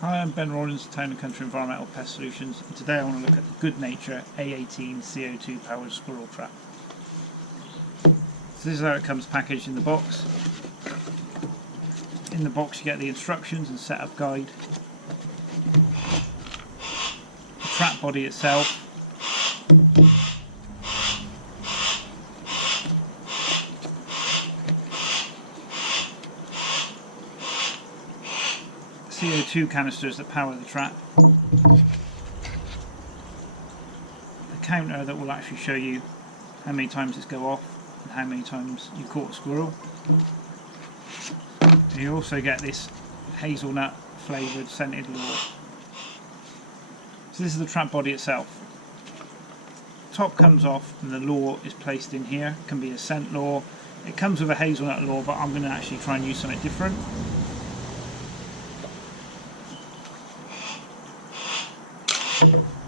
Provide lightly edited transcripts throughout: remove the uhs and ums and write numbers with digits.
Hi, I'm Ben Rawlins, Town and Country Environmental Pest Solutions, and today I want to look at the Goodnature A18 CO2 powered squirrel trap. So this is how it comes packaged in the box. In the box you get the instructions and setup guide, the trap body itself, CO2 canisters that power the trap, the counter that will actually show you how many times it's go off and how many times you caught a squirrel. And you also get this hazelnut flavoured scented lure. So this is the trap body itself. Top comes off and the lure is placed in here. It can be a scent lure. It comes with a hazelnut lure, but I'm going to actually try and use something different.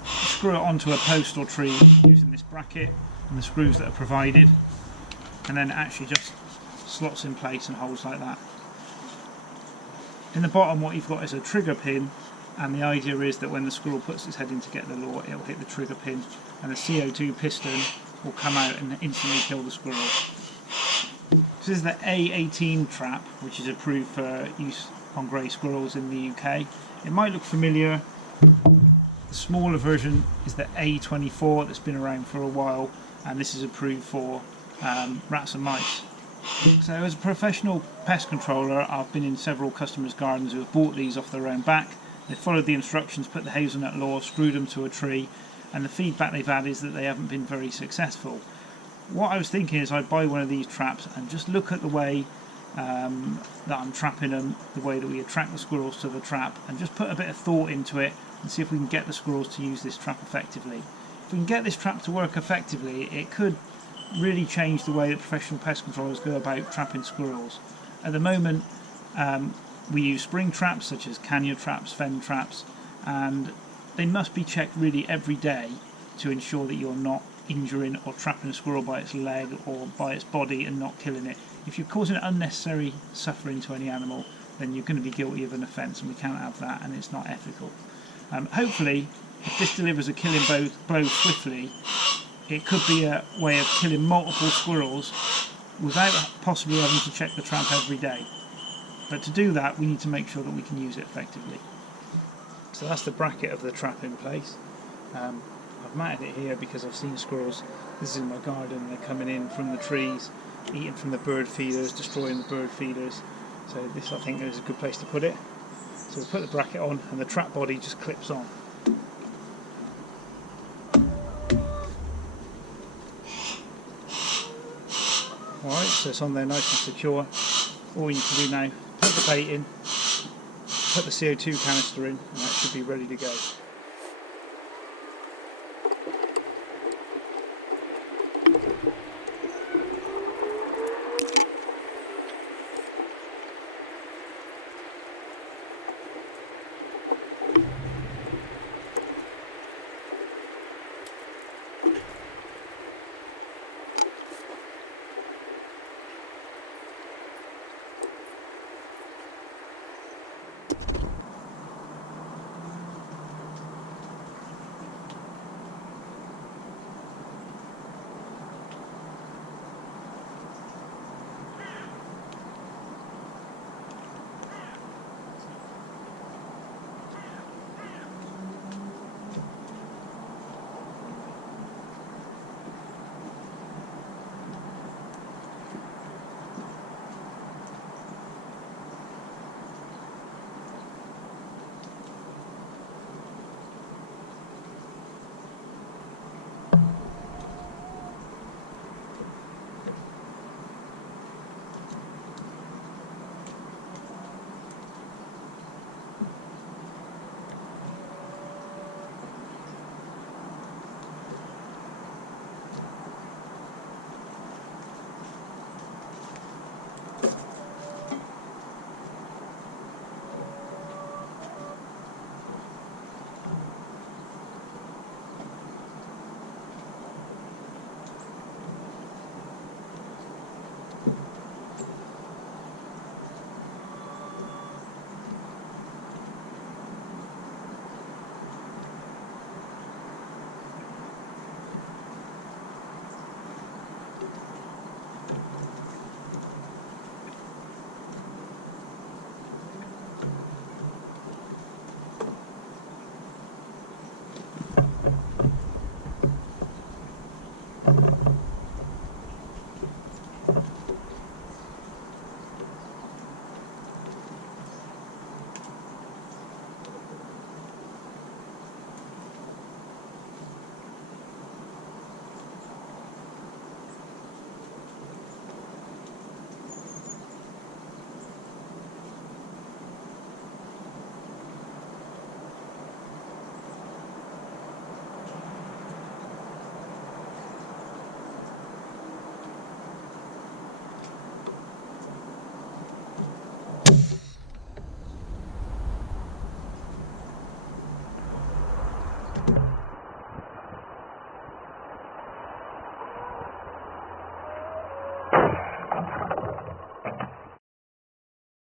Screw it onto a post or tree using this bracket and the screws that are provided, and then it actually just slots in place and holds like that. In the bottom what you've got is a trigger pin, and the idea is that when the squirrel puts its head in to get the lure, it will hit the trigger pin and the CO2 piston will come out and instantly kill the squirrel. This is the A18 trap, which is approved for use on grey squirrels in the UK. It might look familiar. The smaller version is the A24 that's been around for a while, and this is approved for rats and mice. So as a professional pest controller, I've been in several customers' gardens who have bought these off their own back. They followed the instructions, put the hazelnut lure, screwed them to a tree, and the feedback they've had is that they haven't been very successful. What I was thinking is I'd buy one of these traps and just look at the way that I'm trapping them, the way that we attract the squirrels to the trap, and just put a bit of thought into it and see if we can get the squirrels to use this trap effectively. If we can get this trap to work effectively, it could really change the way that professional pest controllers go about trapping squirrels. At the moment we use spring traps such as canyon traps, fen traps, and they must be checked really every day to ensure that you're not injuring or trapping a squirrel by its leg or by its body and not killing it. If you're causing unnecessary suffering to any animal, then you're going to be guilty of an offence, and we can't have that, and it's not ethical. Hopefully, if this delivers a killing blow swiftly, it could be a way of killing multiple squirrels without possibly having to check the trap every day. But to do that, we need to make sure that we can use it effectively. So that's the bracket of the trap in place. I've mounted it here because I've seen squirrels. This is in my garden. They're coming in from the trees, eating from the bird feeders, destroying the bird feeders. So this, I think, is a good place to put it. So we'll put the bracket on and the trap body just clips on. Alright, so it's on there nice and secure. All we need to do now, put the bait in, put the CO2 canister in, and that should be ready to go. it.